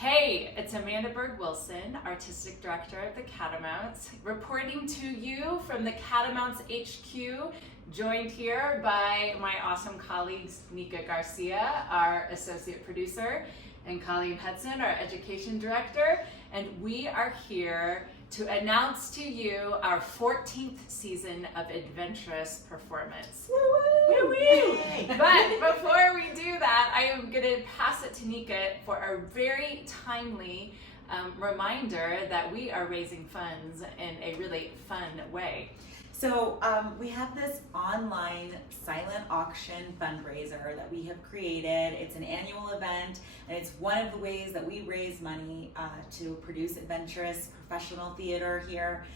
Hey, it's Amanda Berg-Wilson, Artistic Director of the Catamounts, reporting to you from the Catamounts HQ, joined here by my awesome colleagues, Nika Garcia, our Associate Producer, and Colleen Hudson, our Education Director, and we are here to announce to you our 14th season of Adventurous performance. Woo-woo! Woo-woo! But before we do that, I am going to pass it to Nika for a very timely reminder that we are raising funds in a really fun way. So we have this online silent auction fundraiser that we have created. It's an annual event, and it's one of the ways that we raise money to produce adventurous professional theater here.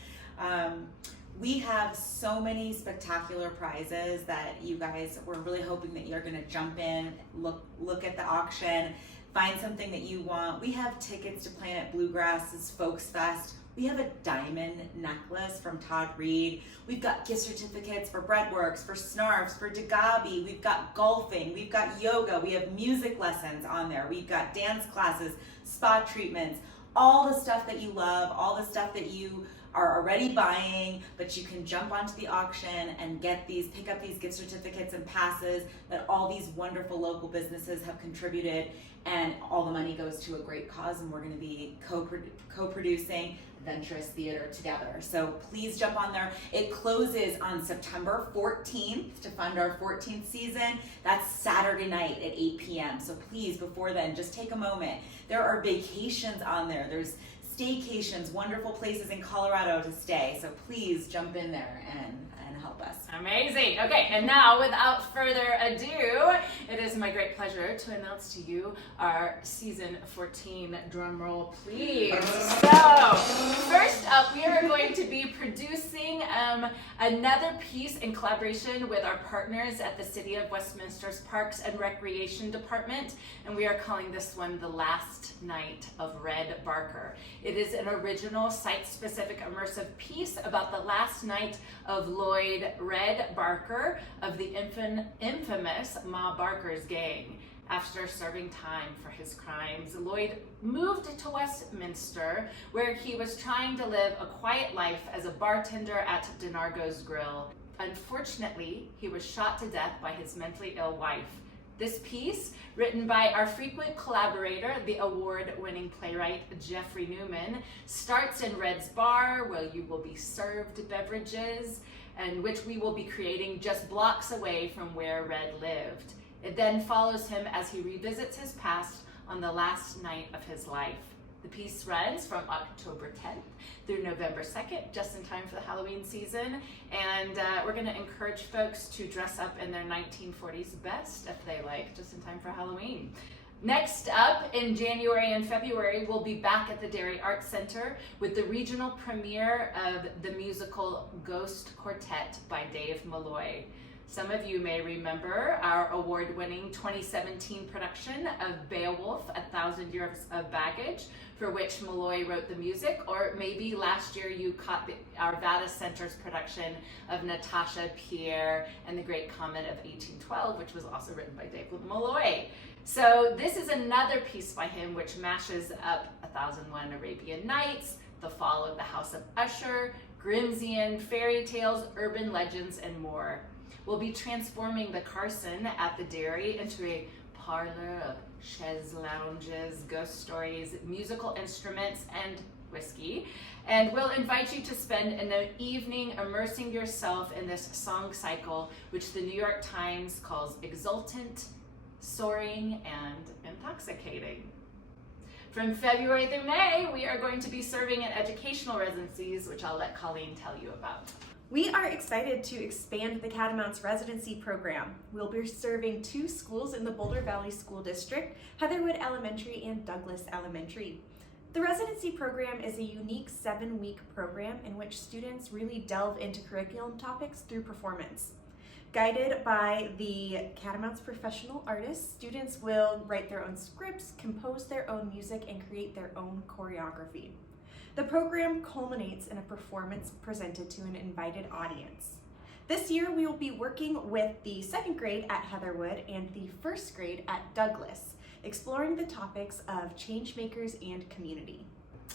We have so many spectacular prizes that you guys, we're really hoping that you're gonna jump in, look at the auction, find something that you want. We have tickets to Planet Bluegrass's Folks Fest. We have a diamond necklace from Todd Reed. We've got gift certificates for Breadworks, for Snarfs, for Dagabi. We've got golfing, we've got yoga, we have music lessons on there. We've got dance classes, spa treatments, all the stuff that you love, all the stuff that you are already buying, but you can jump onto the auction and pick up these gift certificates and passes that all these wonderful local businesses have contributed, and all the money goes to a great cause, and we're gonna be co-producing Adventurous Theater together. So please jump on there. It closes on September 14th to fund our 14th season. That's Saturday night at 8 p.m. So please, before then, just take a moment. There are vacations on there. There's staycations, wonderful places in Colorado to stay. So please jump in there and help us. Amazing. Okay, and now without further ado, it is my great pleasure to announce to you our season 14 drum roll, please. So, first up, we are going to be producing another piece in collaboration with our partners at the City of Westminster's Parks and Recreation Department, and we are calling this one The Last Night of Red Barker. It is an original site-specific immersive piece about the last night of Lloyd Red Barker of the infamous Ma Barker's gang. After serving time for his crimes, Lloyd moved to Westminster, where he was trying to live a quiet life as a bartender at DeNargo's Grill. Unfortunately, he was shot to death by his mentally ill wife. This piece, written by our frequent collaborator, the award-winning playwright Jeffrey Neuman, starts in Red's bar, where you will be served beverages, and which we will be creating just blocks away from where Red lived. It then follows him as he revisits his past on the last night of his life. The piece runs from October 10th through November 2nd, just in time for the Halloween season. And we're gonna encourage folks to dress up in their 1940s best, if they like, just in time for Halloween. Next up, in January and February, we'll be back at the Dairy Arts Center with the regional premiere of the musical Ghost Quartet by Dave Malloy. Some of you may remember our award-winning 2017 production of Beowulf, 1,000 Years of Baggage, for which Malloy wrote the music, or maybe last year you caught our Vada Center's production of Natasha, Pierre, and the Great Comet of 1812, which was also written by Dave Malloy. So this is another piece by him which mashes up 1001 Arabian Nights, The Fall of the House of Usher, Grimsian, fairy tales, urban legends, and more. We'll be transforming the Carson at the Dairy into a parlor of chaise lounges, ghost stories, musical instruments, and whiskey. And we'll invite you to spend an evening immersing yourself in this song cycle, which the New York Times calls exultant, soaring, and intoxicating. From February through May, we are going to be serving at educational residencies, which I'll let Colleen tell you about. We are excited to expand the Catamounts residency program. We'll be serving 2 schools in the Boulder Valley School District, Heatherwood Elementary and Douglas Elementary. The residency program is a unique 7-week program in which students really delve into curriculum topics through performance. Guided by the Catamounts professional artists, students will write their own scripts, compose their own music, and create their own choreography. The program culminates in a performance presented to an invited audience. This year we will be working with the 2nd grade at Heatherwood and the 1st grade at Douglas exploring the topics of change makers and community.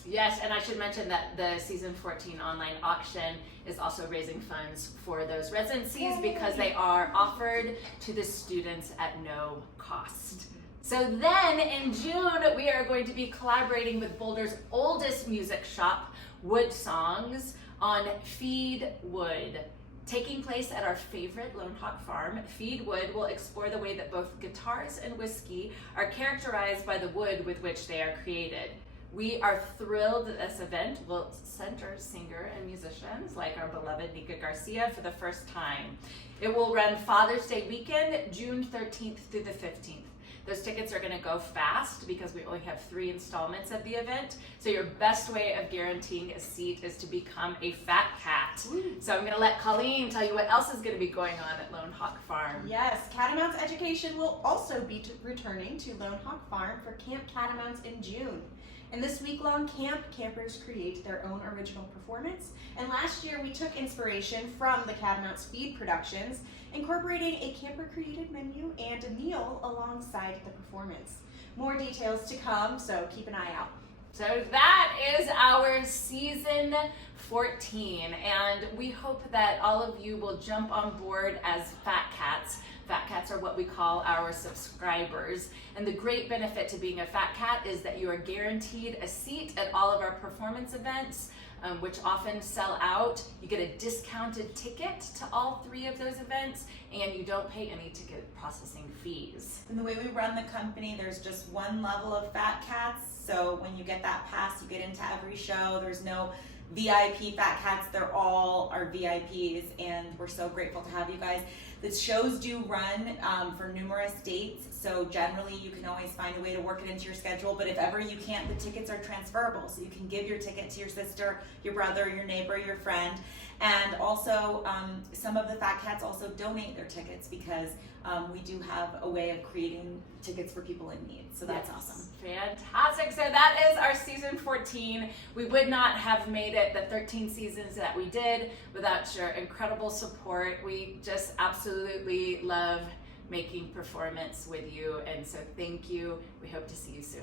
Yes, and I should mention that the season 14 online auction is also raising funds for those residencies because they are offered to the students at no cost. So then in June, we are going to be collaborating with Boulder's oldest music shop, Woodsongs, on Feed Wood. Taking place at our favorite Lone Hawk Farm, Feed Wood will explore the way that both guitars and whiskey are characterized by the wood with which they are created. We are thrilled that this event will center singer and musicians like our beloved Nika Garcia for the first time. It will run Father's Day weekend, June 13th through the 15th. Those tickets are going to go fast because we only have 3 installments of the event. So your best way of guaranteeing a seat is to become a fat cat. So I'm going to let Colleen tell you what else is going to be going on at Lone Hawk Farm. Yes, Catamounts Education will also be returning to Lone Hawk Farm for Camp Catamounts in June. In this week-long camp, campers create their own original performance. And last year we took inspiration from the Catamounts Feed Productions, incorporating a camper-created menu and a meal alongside the performance. More details to come, so keep an eye out. So that is our season 14, and we hope that all of you will jump on board as fat cats. Fat cats are what we call our subscribers, and the great benefit to being a fat cat is that you are guaranteed a seat at all of our performance events, which often sell out. You get a discounted ticket to all 3 of those events, and you don't pay any ticket processing fees. And the way we run the company, there's just one level of fat cats. So when you get that pass, you get into every show. There's no VIP fat cats. They're all our VIPs, and we're so grateful to have you guys. The shows do run for numerous dates, so generally you can always find a way to work it into your schedule, but if ever you can't, the tickets are transferable, so you can give your ticket to your sister, your brother, your neighbor, your friend, and also some of the fat cats also donate their tickets because we do have a way of creating tickets for people in need, so that's awesome. Fantastic. So that is our season 14. We would not have made it the 13 seasons that we did without your incredible support. We just absolutely love making performance with you, and so thank you. We hope to see you soon.